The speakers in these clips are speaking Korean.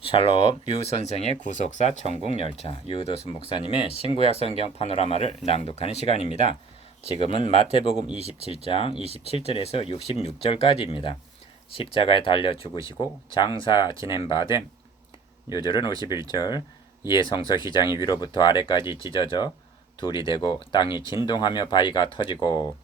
샬롬 유 선생의 구속사 천국열차 유도수 목사님의 신구약 성경 파노라마를 낭독하는 시간입니다. 지금은 마태복음 27장 27절에서 66절까지입니다. 십자가에 달려 죽으시고 장사 지낸 바 됨. 요절은 51절. 이에 성서 휘장이 위로부터 아래까지 찢어져 둘이 되고 땅이 진동하며 바위가 터지고.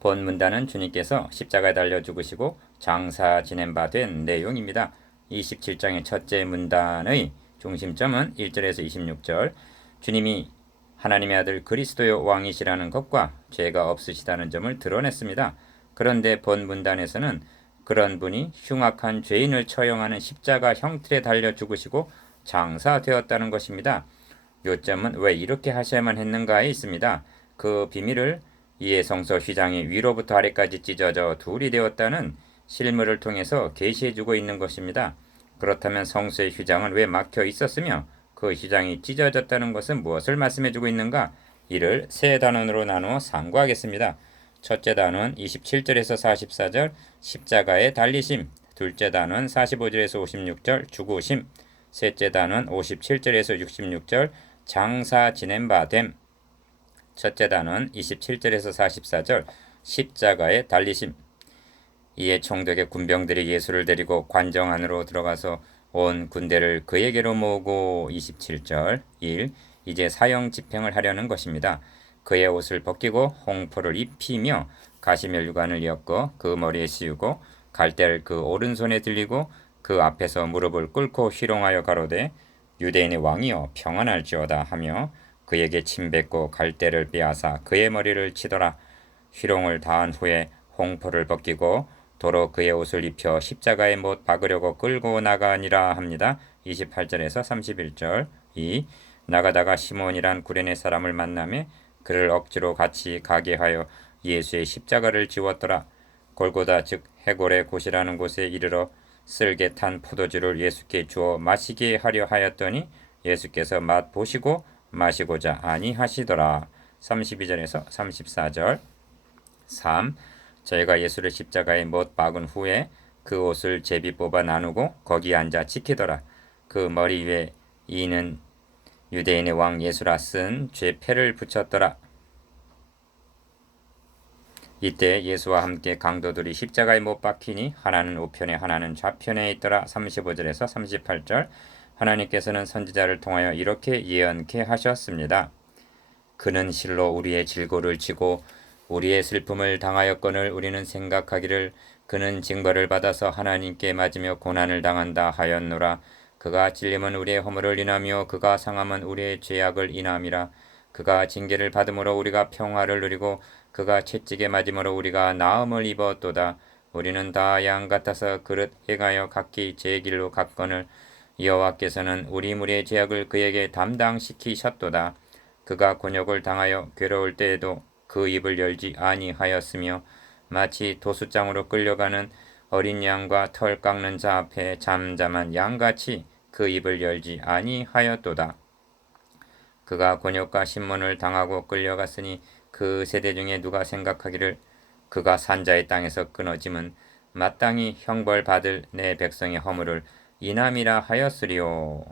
본 문단은 주님께서 십자가에 달려 죽으시고 장사 지낸 바 된 내용입니다. 27장의 첫째 문단의 중심점은 1절에서 26절 주님이 하나님의 아들 그리스도의 왕이시라는 것과 죄가 없으시다는 점을 드러냈습니다. 그런데 본 문단에서는 그런 분이 흉악한 죄인을 처형하는 십자가 형틀에 달려 죽으시고 장사되었다는 것입니다. 요점은 왜 이렇게 하셔야만 했는가에 있습니다. 그 비밀을 이에 성서 휘장이 위로부터 아래까지 찢어져 둘이 되었다는 실물을 통해서 계시해주고 있는 것입니다. 그렇다면 성서의 휘장은 왜 막혀 있었으며 그 휘장이 찢어졌다는 것은 무엇을 말씀해주고 있는가? 이를 세 단원으로 나누어 상고하겠습니다. 첫째 단원 27절에서 44절 십자가의 달리심, 둘째 단원 45절에서 56절 죽으심, 셋째 단원 57절에서 66절 장사 지낸 바 됨. 첫째 단원 27절에서 44절 십자가의 달리심. 이에 총독의 군병들이 예수를 데리고 관정 안으로 들어가서 온 군대를 그에게로 모으고 27절 1. 이제 사형 집행을 하려는 것입니다. 그의 옷을 벗기고 홍포를 입히며 가시면류관을 엮어 그 머리에 씌우고 갈대를 그 오른손에 들리고 그 앞에서 무릎을 꿇고 희롱하여 가로되 유대인의 왕이여 평안할지어다 하며 그에게 침 뱉고 갈대를 빼앗아 그의 머리를 치더라. 희롱을 다한 후에 홍포를 벗기고 도로 그의 옷을 입혀 십자가에 못 박으려고 끌고 나가니라 합니다. 28절에서 31절 2. 나가다가 시몬이란 구레네 사람을 만나매 그를 억지로 같이 가게 하여 예수의 십자가를 지웠더라. 골고다 즉 해골의 곳이라는 곳에 이르러 쓸개 탄 포도주를 예수께 주어 마시게 하려 하였더니 예수께서 맛 보시고 마시고자 아니하시더라. 32절에서 34절 3. 저희가 예수를 십자가에 못 박은 후에 그 옷을 제비 뽑아 나누고 거기 앉아 지키더라. 그 머리 위에 이는 유대인의 왕 예수라 쓴 죄패를 붙였더라. 이때 예수와 함께 강도들이 십자가에 못 박히니 하나는 우편에 하나는 좌편에 있더라. 35절에서 38절 하나님께서는 선지자를 통하여 이렇게 예언케 하셨습니다. 그는 실로 우리의 질고를 지고 우리의 슬픔을 당하였거늘 우리는 생각하기를 그는 징벌을 받아서 하나님께 맞으며 고난을 당한다 하였노라. 그가 찔림은 우리의 허물을 인하며 그가 상함은 우리의 죄악을 인함이라. 그가 징계를 받음으로 우리가 평화를 누리고 그가 채찍에 맞음으로 우리가 나음을 입었도다. 우리는 다 양 같아서 그릇 행하여 각기 제 길로 갔거늘 여호와께서는 우리 무리의 죄악을 그에게 담당시키셨도다. 그가 곤욕을 당하여 괴로울 때에도 그 입을 열지 아니하였으며 마치 도수장으로 끌려가는 어린 양과 털 깎는 자 앞에 잠잠한 양같이 그 입을 열지 아니하였도다. 그가 곤욕과 신문을 당하고 끌려갔으니 그 세대 중에 누가 생각하기를 그가 산자의 땅에서 끊어짐은 마땅히 형벌 받을 내 백성의 허물을 인함이라 하였으리요.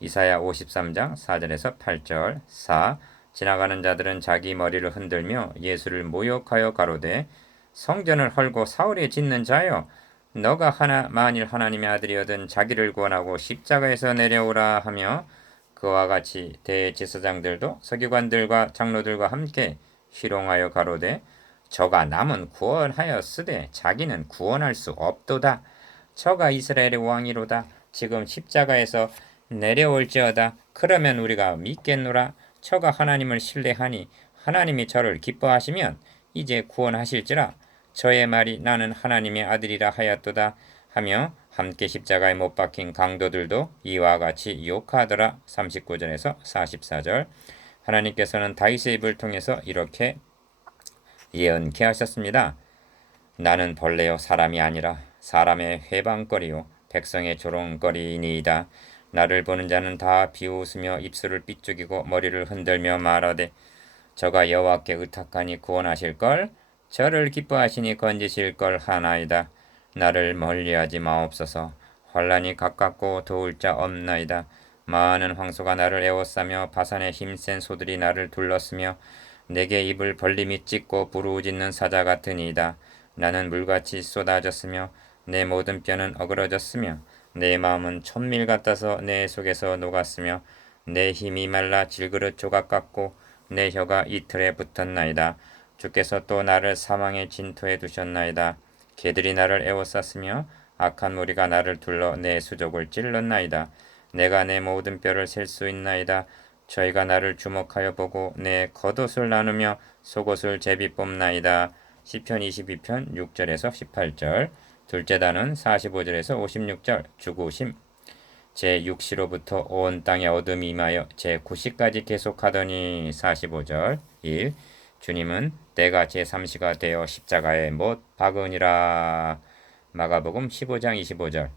이사야 53장 4절에서 8절 4. 지나가는 자들은 자기 머리를 흔들며 예수를 모욕하여 가로되 성전을 헐고 사울에 짓는 자여 너가 만일 하나님의 아들이어든 자기를 구원하고 십자가에서 내려오라 하며 그와 같이 대제사장들도 서기관들과 장로들과 함께 희롱하여 가로되 저가 남은 구원하였으되 자기는 구원할 수 없도다. 저가 이스라엘의 왕이로다. 지금 십자가에서 내려올지어다. 그러면 우리가 믿겠노라. 저가 하나님을 신뢰하니 하나님이 저를 기뻐하시면 이제 구원하실지라. 저의 말이 나는 하나님의 아들이라 하였도다 하며 함께 십자가에 못 박힌 강도들도 이와 같이 욕하더라. 39절에서 44절 하나님께서는 다윗의 입을 통해서 이렇게 예언케 하셨습니다. 나는 벌레요 사람이 아니라 사람의 회방거리요 백성의 조롱거리이니이다. 나를 보는 자는 다 비웃으며 입술을 삐죽이고 머리를 흔들며 말하되 저가 여호와께 의탁하니 구원하실걸 저를 기뻐하시니 건지실걸 하나이다. 나를 멀리하지 마옵소서. 환란이 가깝고 도울 자 없나이다. 많은 황소가 나를 에워싸며 바산의 힘센 소들이 나를 둘렀으며 내게 입을 벌림이 찢고 부르짖는 사자 같으니이다. 나는 물같이 쏟아졌으며 내 모든 뼈는 어그러졌으며 내 마음은 천밀 같아서 내 속에서 녹았으며 내 힘이 말라 질그릇 조각 같고 내 혀가 이틀에 붙었나이다. 주께서 또 나를 사망의 진토에 두셨나이다. 개들이 나를 에워쌌으며 악한 무리가 나를 둘러 내 수족을 찔렀나이다. 내가 내 모든 뼈를 셀 수 있나이다. 저희가 나를 주목하여 보고 내 겉옷을 나누며 속옷을 제비 뽑나이다. 시편 22편 6절에서 18절. 둘째 단은 45절에서 56절. 주구심. 제6시로부터 온 땅에 어둠이 임하여 제9시까지 계속하더니 45절. 1. 주님은 때가 제3시가 되어 십자가에 못 박으니라. 마가복음 15장 25절.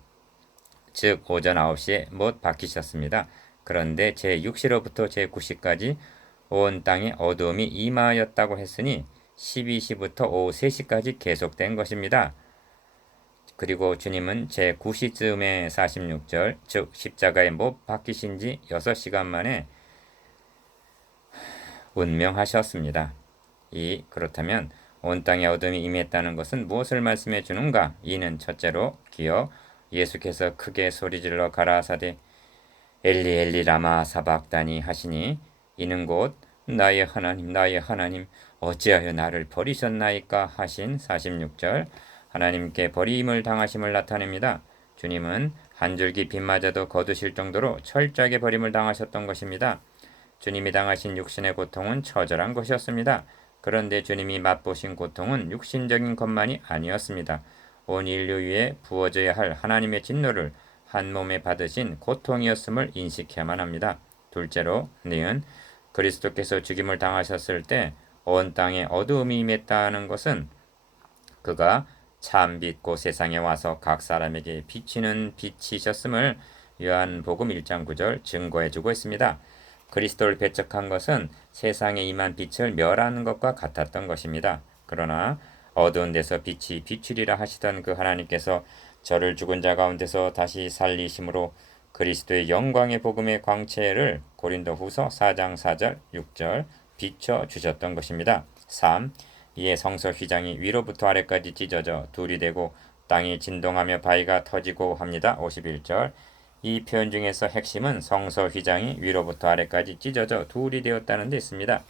즉 오전 9시에 못 박히셨습니다. 그런데 제6시로부터 제9시까지 온 땅에 어두움이 임하였다고 했으니 12시부터 오후 3시까지 계속된 것입니다. 그리고 주님은 제9시쯤에 46절, 즉 십자가에 못 박히신 지 6시간 만에 운명하셨습니다. 그렇다면 온 땅에 어둠이 임했다는 것은 무엇을 말씀해 주는가? 이는 첫째로 기어 예수께서 크게 소리질러 가라사대 엘리 엘리 라마 사박다니 하시니 이는 곧 나의 하나님 나의 하나님 어찌하여 나를 버리셨나이까 하신 46절 하나님께 버림을 당하심을 나타냅니다. 주님은 한 줄기 빛마저도 거두실 정도로 철저하게 버림을 당하셨던 것입니다. 주님이 당하신 육신의 고통은 처절한 것이었습니다. 그런데 주님이 맛보신 고통은 육신적인 것만이 아니었습니다. 온 인류 위에 부어져야 할 하나님의 진노를 한 몸에 받으신 고통이었음을 인식해야만 합니다. 둘째로 너희는 그리스도께서 죽임을 당하셨을 때 온 땅에 어두움이 임했다는 것은 그가 참 빛 곧 세상에 와서 각 사람에게 비치는 빛이셨음을 요한복음 1장 9절 증거해주고 있습니다. 그리스도를 배척한 것은 세상에 임한 빛을 멸하는 것과 같았던 것입니다. 그러나 어두운 데서 빛이 비추리라 하시던 그 하나님께서 저를 죽은 자 가운데서 다시 살리심으로 그리스도의 영광의 복음의 광채를 고린도후서 4장 4절 6절 비춰 주셨던 것입니다. 3. 이에 성서 휘장이 위로부터 아래까지 찢어져 둘이 되고 땅이 진동하며 바위가 터지고 합니다. 51절. 이 표현 중에서 핵심은 성서 휘장이 위로부터 아래까지 찢어져 둘이 되었다는 데 있습니다.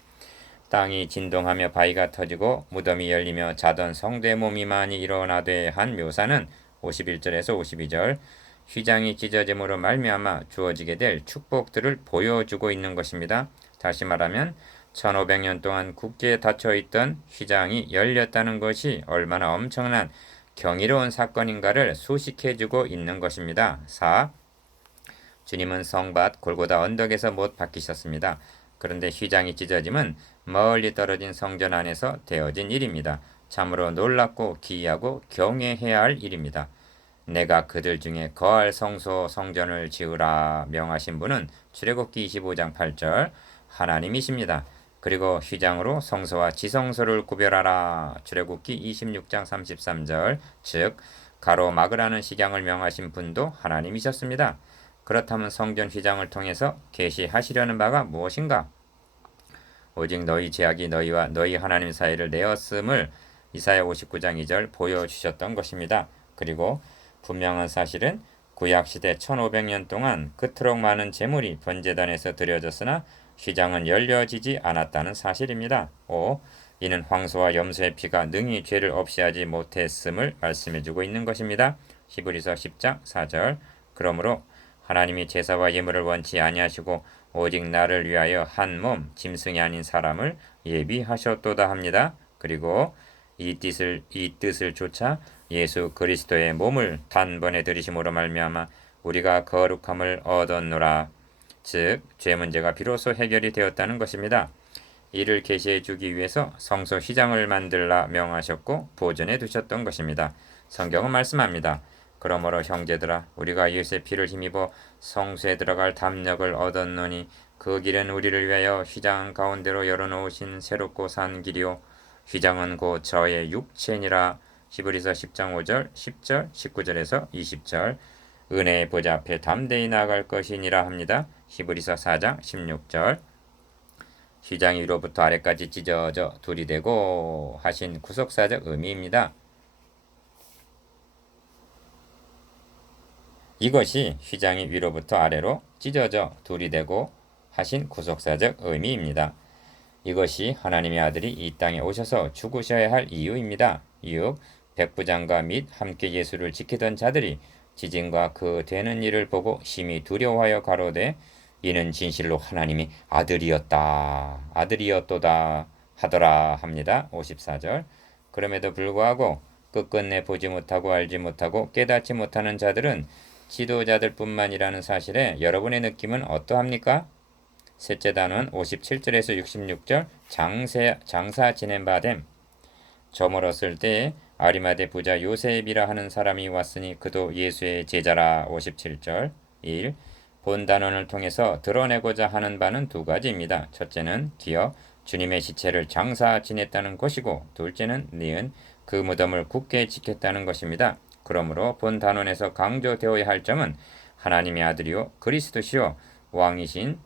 땅이 진동하며 바위가 터지고 무덤이 열리며 자던 성도의 몸이 많이 일어나되 한 묘사는 51절에서 52절 휘장이 찢어짐으로 말미암아 주어지게 될 축복들을 보여주고 있는 것입니다. 다시 말하면 1500년 동안 굳게 닫혀있던 휘장이 열렸다는 것이 얼마나 엄청난 경이로운 사건인가를 소식해주고 있는 것입니다. 4. 주님은 성밭 골고다 언덕에서 못 박히셨습니다. 그런데 휘장이 찢어짐은 멀리 떨어진 성전 안에서 되어진 일입니다. 참으로 놀랍고 기이하고 경외해야 할 일입니다. 내가 그들 중에 거할 성소 성전을 지으라 명하신 분은 출애굽기 25장 8절 하나님이십니다. 그리고 휘장으로 성소와 지성소를 구별하라 출애굽기 26장 33절 즉 가로막으라는 식양을 명하신 분도 하나님이셨습니다. 그렇다면 성전 휘장을 통해서 계시하시려는 바가 무엇인가? 오직 너희 제약이 너희와 너희 하나님 사이를 내었음을 이사야 59장 2절 보여주셨던 것입니다. 그리고 분명한 사실은 구약시대 1500년 동안 그토록 많은 제물이 번제단에서 드려졌으나 휘장은 열려지지 않았다는 사실입니다. 5. 이는 황소와 염소의 피가 능히 죄를 없이 하지 못했음을 말씀해주고 있는 것입니다. 히브리서 10장 4절 그러므로 하나님이 제사와 예물을 원치 아니하시고 오직 나를 위하여 한 몸 짐승이 아닌 사람을 예비하셨도다 합니다. 그리고 이 뜻을 좇아 예수 그리스도의 몸을 단번에 들이심으로 말미암아 우리가 거룩함을 얻었노라. 즉 죄 문제가 비로소 해결이 되었다는 것입니다. 이를 계시해 주기 위해서 성소 휘장을 만들라 명하셨고 보존해 두셨던 것입니다. 성경은 말씀합니다. 그러므로 형제들아 우리가 예수의 피를 힘입어 성소에 들어갈 담력을 얻었노니 그 길은 우리를 위하여 휘장 가운데로 열어놓으신 새롭고 산 길이요 휘장은 곧 저의 육체니라. 히브리서 10장 5절 10절 19절에서 20절 은혜의 보좌 앞에 담대히 나아갈 것이니라 합니다. 히브리서 4장 16절. 휘장이 위로부터 아래까지 찢어져 둘이 되고 하신 구속사적 의미입니다. 이것이 휘장이 위로부터 아래로 찢어져 둘이 되고 하신 구속사적 의미입니다. 이것이 하나님의 아들이 이 땅에 오셔서 죽으셔야 할 이유입니다. 6. 백부장과 및 함께 예수를 지키던 자들이 지진과 그 되는 일을 보고 심히 두려워하여 가로되 이는 진실로 하나님의 아들이었도다 하더라 합니다. 54절. 그럼에도 불구하고 끝끝내 보지 못하고 알지 못하고 깨닫지 못하는 자들은 지도자들뿐만이라는 사실에 여러분의 느낌은 어떠합니까? 셋째 단원 57절에서 66절 장사 지낸 바됨. 저물었을 때에 아리마대 부자 요셉이라 하는 사람이 왔으니 그도 예수의 제자라. 57절 1. 본 단원을 통해서 드러내고자 하는 바는 두 가지입니다. 첫째는 기어 주님의 시체를 장사 지냈다는 것이고, 둘째는 니은 그 무덤을 굳게 지켰다는 것입니다. 그러므로 본 단원에서 강조되어야 할 점은 하나님의 아들이요 그리스도시요 왕이신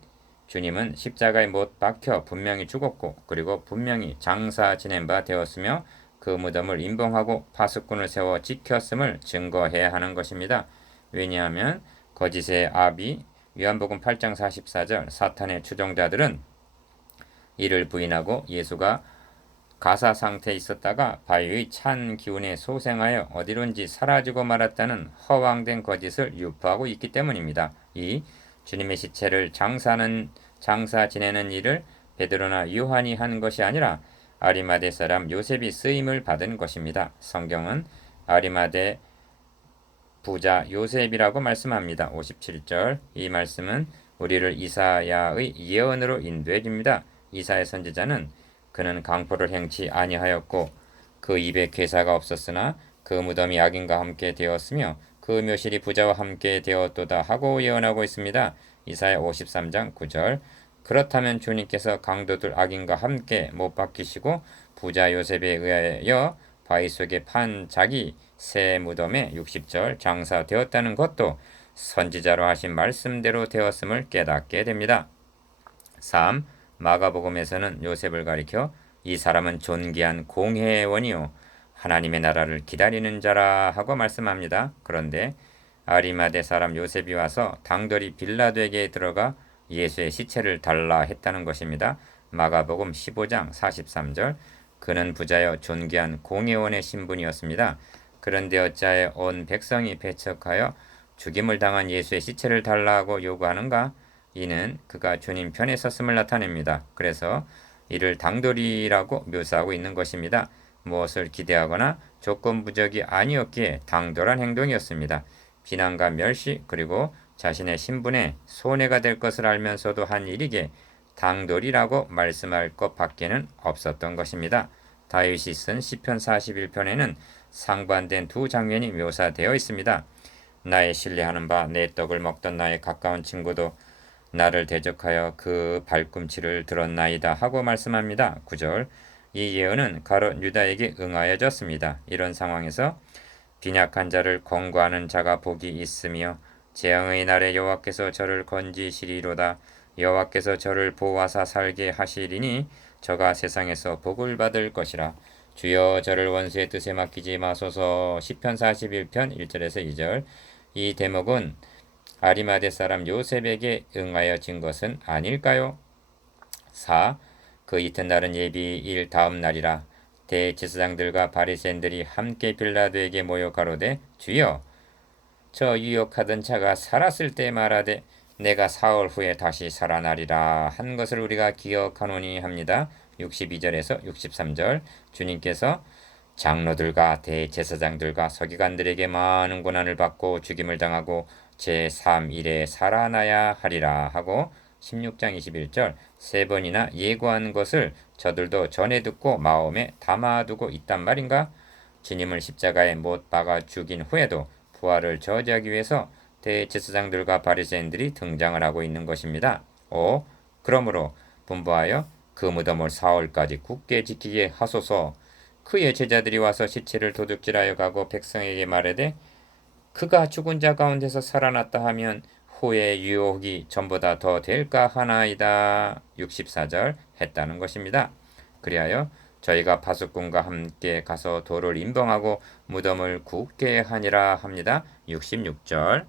주님은 십자가에 못 박혀 분명히 죽었고, 그리고 분명히 장사 지낸 바 되었으며 그 무덤을 임봉하고 파수꾼을 세워 지켰음을 증거해야 하는 것입니다. 왜냐하면 거짓의 아비 요한복음 8장 44절 사탄의 추종자들은 이를 부인하고 예수가 가사 상태에 있었다가 바위의 찬 기운에 소생하여 어디론지 사라지고 말았다는 허황된 거짓을 유포하고 있기 때문입니다. 이 주님의 시체를 장사 지내는 일을 베드로나 요한이 한 것이 아니라 아리마대 사람 요셉이 쓰임을 받은 것입니다. 성경은 아리마대 부자 요셉이라고 말씀합니다. 57절. 이 말씀은 우리를 이사야의 예언으로 인도해 줍니다. 이사야 선지자는 그는 강포를 행치 아니하였고 그 입에 괴사가 없었으나 그 무덤이 악인과 함께 되었으며 그 묘실이 부자와 함께 되었도다 하고 예언하고 있습니다. 이사야 53장 9절. 그렇다면 주님께서 강도들 악인과 함께 못 박히시고 부자 요셉에 의하여 바위 속에 판 자기 새 무덤에 60절 장사되었다는 것도 선지자로 하신 말씀대로 되었음을 깨닫게 됩니다. 3. 마가복음에서는 요셉을 가리켜 이 사람은 존귀한 공회원이요 하나님의 나라를 기다리는 자라 하고 말씀합니다. 그런데 아리마대 사람 요셉이 와서 당돌이 빌라도에게 들어가 예수의 시체를 달라 했다는 것입니다. 마가복음 15장 43절. 그는 부자여 존귀한 공회원의 신분이었습니다. 그런데 어찌하여 온 백성이 배척하여 죽임을 당한 예수의 시체를 달라고 요구하는가? 이는 그가 주님 편에 섰음을 나타냅니다. 그래서 이를 당돌이라고 묘사하고 있는 것입니다. 무엇을 기대하거나 조건부적이 아니었기에 당돌한 행동이었습니다. 비난과 멸시 그리고 자신의 신분에 손해가 될 것을 알면서도 한 일이기에 당돌이라고 말씀할 것밖에는 없었던 것입니다. 다윗이 쓴 시편 41편에는 상반된 두 장면이 묘사되어 있습니다. 나의 신뢰하는 바 내 떡을 먹던 나의 가까운 친구도 나를 대적하여 그 발꿈치를 들었나이다 하고 말씀합니다. 9절. 이 예언은 가롯 유다에게 응하여졌습니다. 이런 상황에서 빈약한 자를 권고하는 자가 복이 있으며 재앙의 날에 여호와께서 저를 건지시리로다. 여호와께서 저를 보호하사 살게 하시리니 저가 세상에서 복을 받을 것이라. 주여 저를 원수의 뜻에 맡기지 마소서. 시편 41편 1절에서 2절. 이 대목은 아리마대 사람 요셉에게 응하여진 것은 아닐까요? 4. 그 이튿날은 예비일 다음 날이라. 대제사장들과 바리새인들이 함께 빌라도에게 모여 가로되 주여 저 유혹하던 자가 살았을 때 말하되 내가 사흘 후에 다시 살아나리라 한 것을 우리가 기억하노니 합니다. 62절에서 63절. 주님께서 장로들과 대제사장들과 서기관들에게 많은 고난을 받고 죽임을 당하고 제3일에 살아나야 하리라 하고 16장 21절 세 번이나 예고한 것을 저들도 전해 듣고 마음에 담아두고 있단 말인가? 주님을 십자가에 못 박아 죽인 후에도 부활을 저지하기 위해서 대제사장들과 바리새인들이 등장을 하고 있는 것입니다. 5. 그러므로 분부하여 그 무덤을 사흘까지 굳게 지키게 하소서. 그의 제자들이 와서 시체를 도둑질하여 가고 백성에게 말하되 그가 죽은 자 가운데서 살아났다 하면 후의 유혹이 전보다 더 될까 하나이다. 64절 했다는 것입니다. 그리하여 저희가 파수꾼과 함께 가서 돌을 임봉하고 무덤을 굳게 하니라 합니다. 66절